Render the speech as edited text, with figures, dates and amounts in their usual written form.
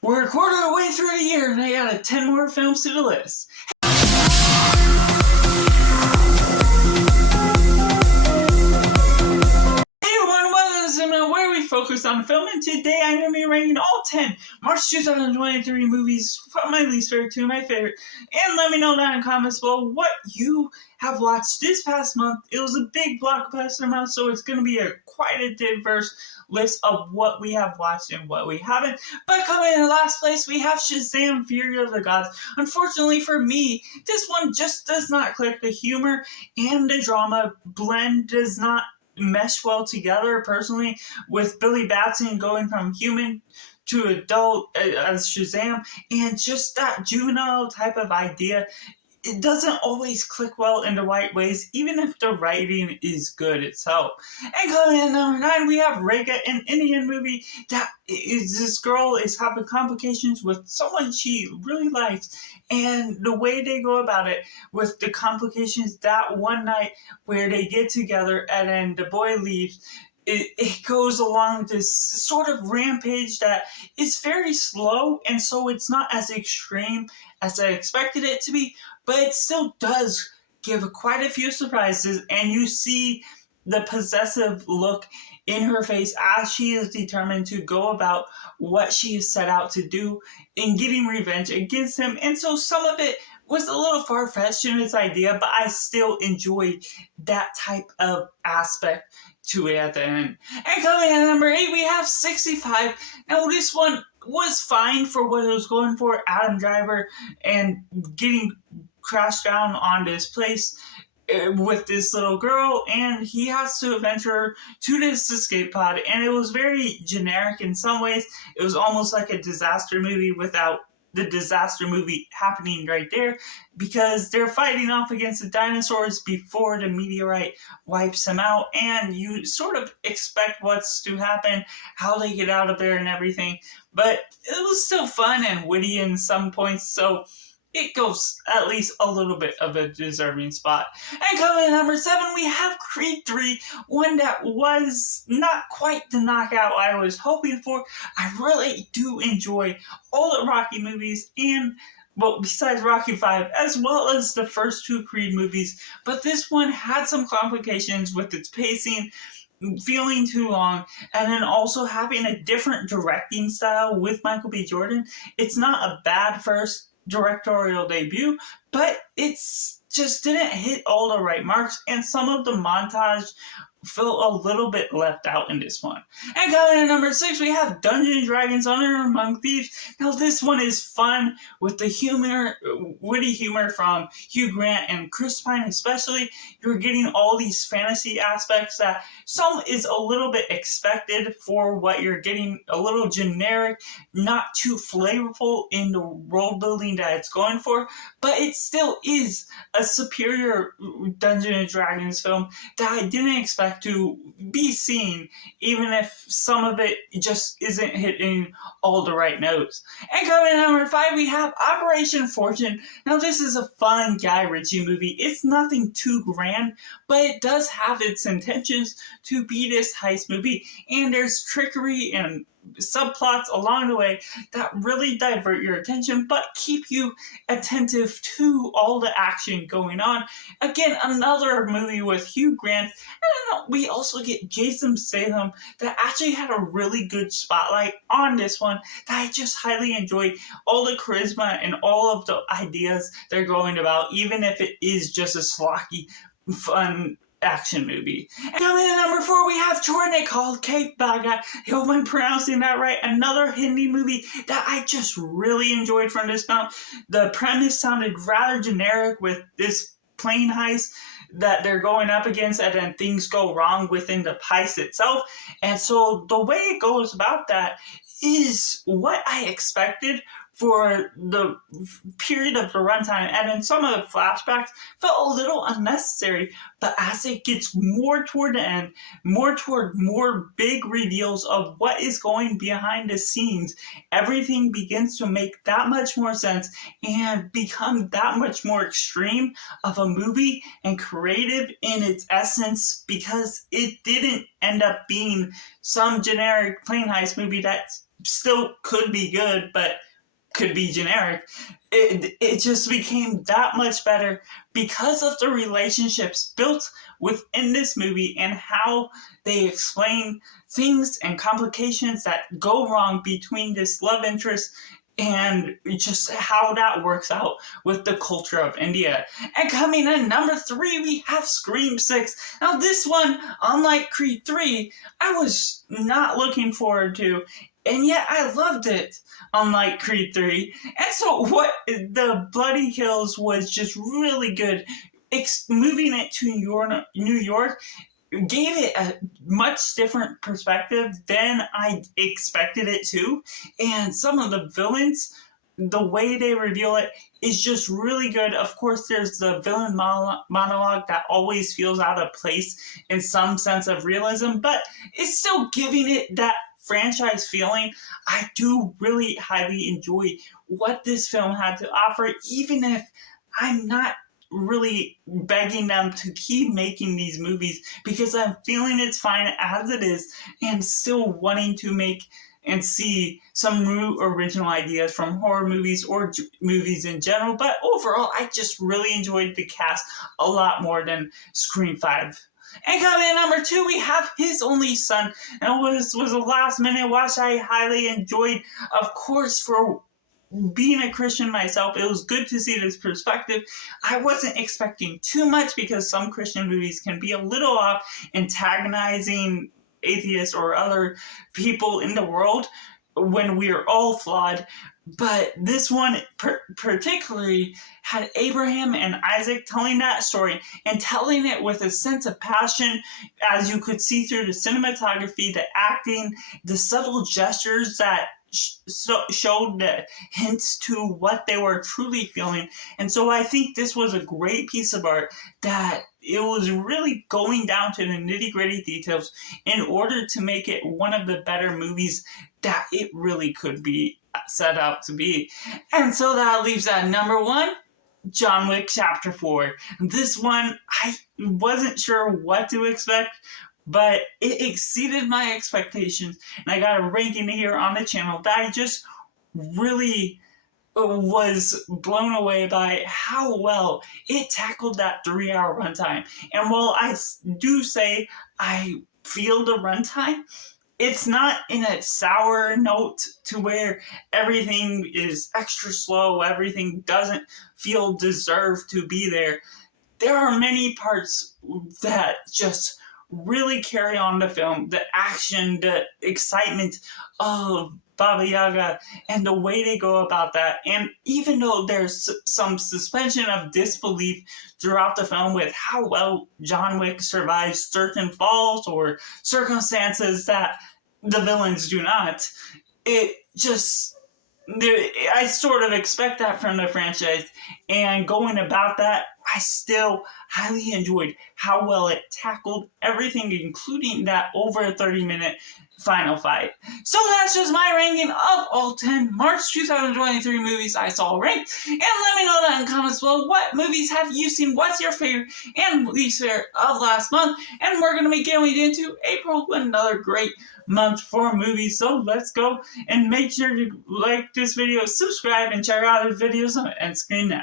We're a quarter of the way through the year and I got 10 more films to the list. Hey everyone, welcome to the segment where we focus on film, and today I'm going to be ranking all 10 March 2023 movies from my least favorite to my favorite. And let me know down in the comments below what you have watched this past month. It was a big blockbuster month, so it's going to be quite a diverse list of what we have watched and what we haven't. But coming in last place, we have Shazam! Fury of the Gods. Unfortunately for me, this one just does not click. The humor and the drama blend does not mesh well together, personally, with Billy Batson going from human to adult as Shazam, and just that juvenile type of idea. It doesn't always click well in the right ways, even if the writing is good itself. And coming in number 9, we have Rega, an Indian movie that is this girl is having complications with someone she really likes, and the way they go about it with the complications that one night where they get together and then the boy leaves. It goes along this sort of rampage that is very slow, and so it's not as extreme as I expected it to be, but it still does give quite a few surprises, and you see the possessive look in her face as she is determined to go about what she is set out to do in getting revenge against him. And so some of it was a little far-fetched in its idea, but I still enjoyed that type of aspect to it at the end. And coming in at number 8, we have 65. Now this one was fine for what it was going for. Adam Driver and getting crashed down on this place with this little girl, and he has to venture to this escape pod, and it was very generic in some ways. It was almost like a disaster movie without the disaster movie happening right there, because they're fighting off against the dinosaurs before the meteorite wipes them out, and you sort of expect what's to happen, how they get out of there and everything, but it was still fun and witty in some points, so it goes at least a little bit of a deserving spot. And coming in number 7, we have Creed 3, one that was not quite the knockout I was hoping for. I really do enjoy all the Rocky movies, and well, besides Rocky 5, as well as the first 2 Creed movies, but this one had some complications with its pacing, feeling too long, and then also having a different directing style with Michael B. Jordan. It's not a bad first directorial debut, but it's just didn't hit all the right marks, and some of the montage felt a little bit left out in this one. And coming in number 6, we have Dungeons & Dragons: Honor Among Thieves. Now this one is fun with the humor, witty humor from Hugh Grant and Chris Pine especially. You're getting all these fantasy aspects that some is a little bit expected for what you're getting, a little generic, not too flavorful in the world building that it's going for, but it still is a superior Dungeons & Dragons film that I didn't expect to be seen, even if some of it just isn't hitting all the right notes. And coming in number 5, we have Operation Fortune. Now this is a fun Guy Ritchie movie. It's nothing too grand, but it does have its intentions to be this heist movie, and there's trickery and subplots along the way that really divert your attention but keep you attentive to all the action going on. Again, another movie with Hugh Grant, and we also get Jason Statham that actually had a really good spotlight on this one that I just highly enjoyed. All the charisma and all of the ideas they're going about, even if it is just a schlocky, fun action movie. And coming in at number 4, we have Chorne called Kate Baga. I hope I'm pronouncing that right. Another Hindi movie that I just really enjoyed from this film. The premise sounded rather generic with this plane heist that they're going up against, and then things go wrong within the heist itself. And so the way it goes about that is what I expected for the period of the runtime, and in some of the flashbacks felt a little unnecessary. But as it gets more toward the end, more toward more big reveals of what is going behind the scenes, everything begins to make that much more sense and become that much more extreme of a movie and creative in its essence, because it didn't end up being some generic plane heist movie that still could be good but could be generic. It just became that much better because of the relationships built within this movie and how they explain things and complications that go wrong between this love interest, and just how that works out with the culture of India. And coming in number 3, we have Scream 6. Now this one, unlike Creed 3, I was not looking forward to, and yet I loved it, unlike Creed 3. And so what the bloody kills was just really good. Moving it to New York gave it a much different perspective than I expected it to. And some of the villains, the way they reveal it is just really good. Of course, there's the villain monologue that always feels out of place in some sense of realism, but it's still giving it that franchise feeling. I do really highly enjoy what this film had to offer, even if I'm not really begging them to keep making these movies, because I'm feeling it's fine as it is and still wanting to make and see some new original ideas from horror movies or movies in general. But overall, I just really enjoyed the cast a lot more than Scream 5. And coming in number 2, we have His Only Son. And it was a last minute watch I highly enjoyed. Of course, for being a Christian myself, it was good to see this perspective. I wasn't expecting too much because some Christian movies can be a little off, antagonizing atheists or other people in the world when we are all flawed. But this one particularly had Abraham and Isaac telling that story and telling it with a sense of passion, as you could see through the cinematography, the acting, the subtle gestures that showed the hints to what they were truly feeling. And so I think this was a great piece of art that it was really going down to the nitty-gritty details in order to make it one of the better movies that it really could be set out to be. And so that leaves at number 1, John Wick Chapter 4. This one, I wasn't sure what to expect, but it exceeded my expectations, and I got a ranking here on the channel that I just really was blown away by how well it tackled that 3-hour runtime. And while I do say I feel the runtime, it's not in a sour note to where everything is extra slow, everything doesn't feel deserved to be there. There are many parts that just really carry on the film, the action, the excitement of Baba Yaga, and the way they go about that. And even though there's some suspension of disbelief throughout the film with how well John Wick survives certain falls or circumstances that the villains do not, it just, I sort of expect that from the franchise, and going about that, I still highly enjoyed how well it tackled everything, including that over 30-minute final fight. So that's just my ranking of all 10 March 2023 movies I saw ranked. And let me know that in comments below. What movies have you seen? What's your favorite and least favorite of last month? And we're going to be getting into April, another great month for movies. So let's go and make sure to like this video, subscribe, and check out other videos on end screen now.